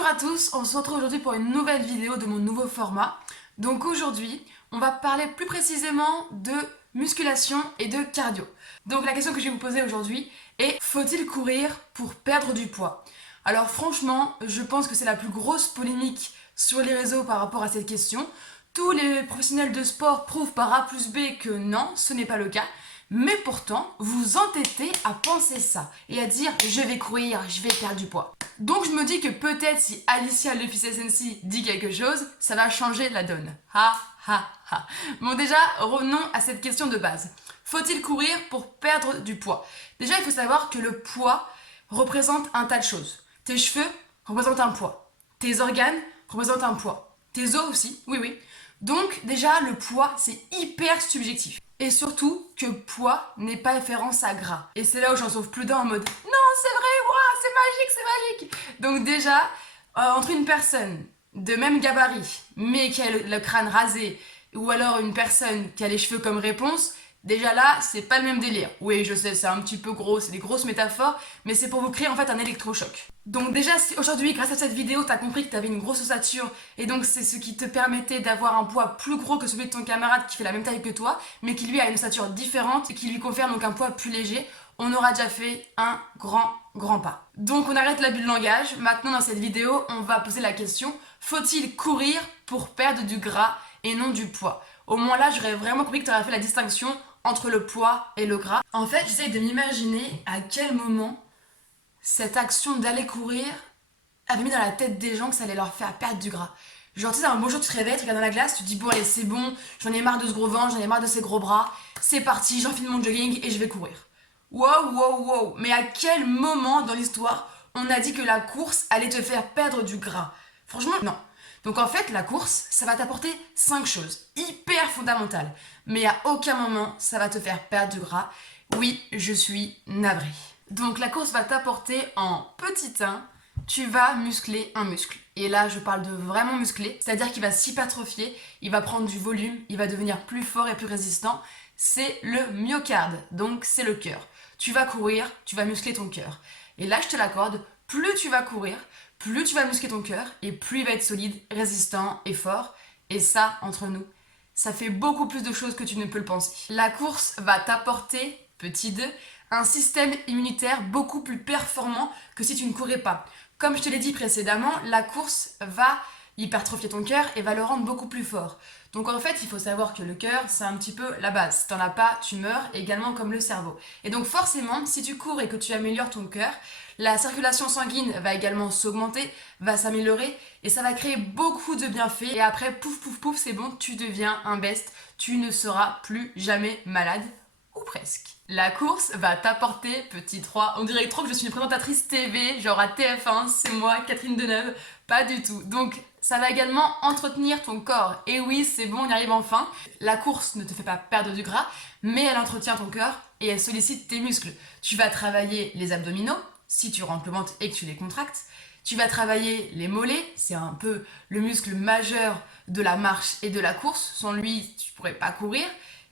Bonjour à tous, on se retrouve aujourd'hui pour une nouvelle vidéo de mon nouveau format. Donc aujourd'hui, on va parler plus précisément de musculation et de cardio. Donc la question que je vais vous poser aujourd'hui est: faut-il courir pour perdre du poids? Alors franchement, je pense que c'est la plus grosse polémique sur les réseaux par rapport à cette question. Tous les professionnels de sport prouvent par A plus B que non, ce n'est pas le cas. Mais pourtant, vous entêtez à penser ça et à dire je vais courir, je vais perdre du poids. Donc je me dis que peut-être si Alicia LeFisSNC dit quelque chose, ça va changer la donne. Ha ha ha. Bon déjà, revenons à cette question de base. Faut-il courir pour perdre du poids? Déjà, il faut savoir que le poids représente un tas de choses. Tes cheveux représentent un poids. Tes organes représentent un poids. Tes os aussi, oui oui. Donc déjà, le poids, c'est hyper subjectif. Et surtout que poids n'est pas référence à gras. Et c'est là où j'en sauve plus d'un en mode non, c'est vrai, wow, c'est magique, c'est magique. Donc déjà, entre une personne de même gabarit, mais qui a le crâne rasé, ou alors une personne qui a les cheveux comme réponse, déjà là, c'est pas le même délire. Oui, je sais, c'est un petit peu gros, c'est des grosses métaphores, mais c'est pour vous créer en fait un électrochoc. Donc déjà, si aujourd'hui, grâce à cette vidéo, t'as compris que t'avais une grosse ossature, et donc c'est ce qui te permettait d'avoir un poids plus gros que celui de ton camarade qui fait la même taille que toi, mais qui lui a une ossature différente, et qui lui confère donc un poids plus léger, on aura déjà fait un grand pas. Donc on arrête l'abus de langage. Maintenant dans cette vidéo, on va poser la question: faut-il courir pour perdre du gras et non du poids? Au moins là, j'aurais vraiment compris que tu aurais fait la distinction entre le poids et le gras. En fait, j'essaie de m'imaginer à quel moment cette action d'aller courir avait mis dans la tête des gens que ça allait leur faire perdre du gras. Genre, tu sais, un beau jour, tu te réveilles, tu regardes dans la glace, tu te dis bon, allez, c'est bon, j'en ai marre de ce gros ventre, j'en ai marre de ces gros bras, c'est parti, j'enfile mon jogging et je vais courir. Wow. Mais à quel moment dans l'histoire on a dit que la course allait te faire perdre du gras? Franchement, non. Donc en fait, la course, ça va t'apporter 5 choses hyper fondamentales. Mais à aucun moment, ça va te faire perdre du gras. Oui, je suis navrée. Donc la course va t'apporter en petit 1, tu vas muscler un muscle. Et là, je parle de vraiment muscler, c'est-à-dire qu'il va s'hypertrophier, il va prendre du volume, il va devenir plus fort et plus résistant. C'est le myocarde, donc c'est le cœur. Tu vas courir, tu vas muscler ton cœur. Et là, je te l'accorde, plus tu vas courir, plus tu vas muscler ton cœur, et plus il va être solide, résistant et fort. Et ça, entre nous, ça fait beaucoup plus de choses que tu ne peux le penser. La course va t'apporter, petit 2, un système immunitaire beaucoup plus performant que si tu ne courais pas. Comme je te l'ai dit précédemment, la course va hypertrophier ton cœur et va le rendre beaucoup plus fort. Donc en fait, il faut savoir que le cœur, c'est un petit peu la base. Si t'en as pas, tu meurs, également comme le cerveau. Et donc forcément, si tu cours et que tu améliores ton cœur, la circulation sanguine va également s'augmenter, va s'améliorer, et ça va créer beaucoup de bienfaits. Et après, pouf, c'est bon, tu deviens un best, tu ne seras plus jamais malade. Ou presque. La course va t'apporter, petit 3, on dirait trop que je suis une présentatrice TV, genre à TF1, c'est moi, Catherine Deneuve, pas du tout. Donc ça va également entretenir ton corps. Et oui, c'est bon, on y arrive enfin. La course ne te fait pas perdre du gras, mais elle entretient ton cœur et elle sollicite tes muscles. Tu vas travailler les abdominaux, si tu rentres le ventre et que tu les contractes. Tu vas travailler les mollets, c'est un peu le muscle majeur de la marche et de la course. Sans lui, tu pourrais pas courir.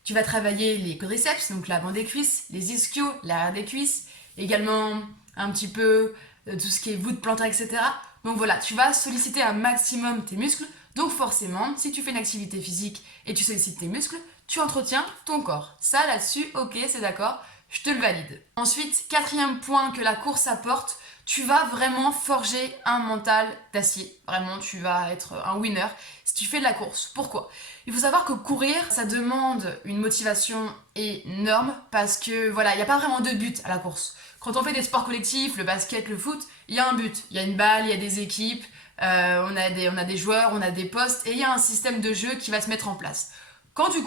Tu vas travailler les quadriceps, donc l'avant des cuisses, les ischios, l'arrière des cuisses, également un petit peu tout ce qui est voûte plantaire, etc. Donc voilà, tu vas solliciter un maximum tes muscles. Donc forcément, si tu fais une activité physique et tu sollicites tes muscles, tu entretiens ton corps. Ça là-dessus, ok, c'est d'accord, je te le valide. Ensuite, 4e point que la course apporte, tu vas vraiment forger un mental d'acier. Vraiment, tu vas être un winner si tu fais de la course. Pourquoi? Il faut savoir que courir, ça demande une motivation énorme parce que voilà, il n'y a pas vraiment de but à la course. Quand on fait des sports collectifs, le basket, le foot, il y a un but. Il y a une balle, il y a des équipes, on a des joueurs, on a des postes et il y a un système de jeu qui va se mettre en place. Quand tu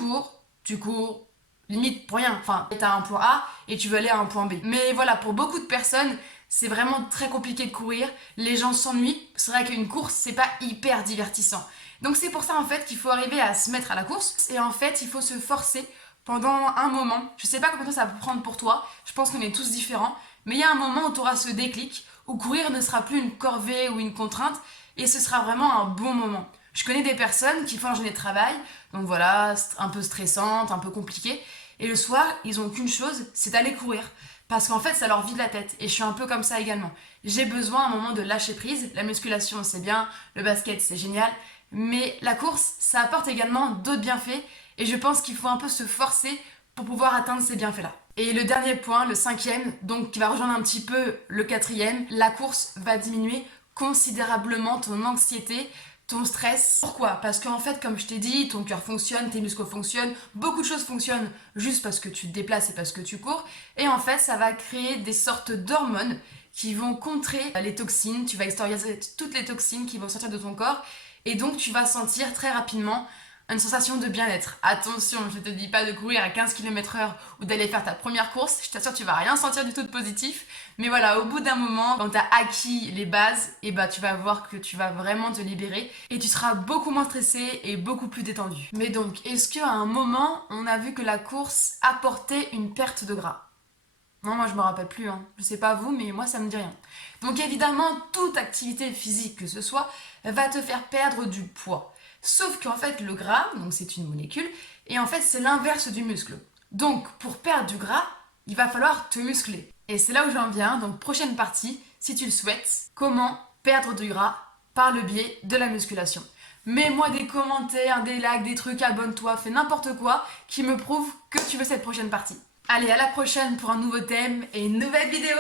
cours limite pour rien. Enfin, tu as un point A et tu veux aller à un point B. Mais voilà, pour beaucoup de personnes, c'est vraiment très compliqué de courir. Les gens s'ennuient. C'est vrai qu'une course, c'est pas hyper divertissant. Donc c'est pour ça en fait qu'il faut arriver à se mettre à la course. Et en fait, il faut se forcer pendant un moment. Je sais pas combien de temps ça va prendre pour toi. Je pense qu'on est tous différents. Mais il y a un moment où tu auras ce déclic, où courir ne sera plus une corvée ou une contrainte. Et ce sera vraiment un bon moment. Je connais des personnes qui font un journée de travail. Donc voilà, un peu stressante, un peu compliquée. Et le soir, ils ont qu'une chose, c'est d'aller courir. Parce qu'en fait, ça leur vide la tête. Et je suis un peu comme ça également. J'ai besoin à un moment de lâcher prise. La musculation, c'est bien. Le basket, c'est génial. Mais la course, ça apporte également d'autres bienfaits. Et je pense qu'il faut un peu se forcer pour pouvoir atteindre ces bienfaits-là. Et le dernier point, le cinquième, donc qui va rejoindre un petit peu le quatrième, la course va diminuer considérablement ton anxiété, ton stress. Pourquoi? Parce qu'en fait, comme je t'ai dit, ton cœur fonctionne, tes muscles fonctionnent, beaucoup de choses fonctionnent juste parce que tu te déplaces et parce que tu cours. Et en fait, ça va créer des sortes d'hormones qui vont contrer les toxines. Tu vas extérioriser toutes les toxines qui vont sortir de ton corps. Et donc, tu vas sentir très rapidement une sensation de bien-être. Attention, je te dis pas de courir à 15 km/h ou d'aller faire ta première course, je t'assure tu vas rien sentir du tout de positif, mais voilà, au bout d'un moment, quand tu as acquis les bases, et bah tu vas voir que tu vas vraiment te libérer et tu seras beaucoup moins stressé et beaucoup plus détendu. Mais donc, est-ce qu'à un moment, on a vu que la course apportait une perte de gras? Non, moi je me rappelle plus, hein. Je sais pas vous, mais moi ça me dit rien. Donc évidemment, toute activité physique que ce soit va te faire perdre du poids. Sauf qu'en fait, le gras, donc c'est une molécule, et en fait c'est l'inverse du muscle. Donc pour perdre du gras, il va falloir te muscler. Et c'est là où j'en viens, donc prochaine partie, si tu le souhaites, comment perdre du gras par le biais de la musculation. Mets-moi des commentaires, des likes, des trucs, abonne-toi, fais n'importe quoi qui me prouve que tu veux cette prochaine partie. Allez, à la prochaine pour un nouveau thème et une nouvelle vidéo.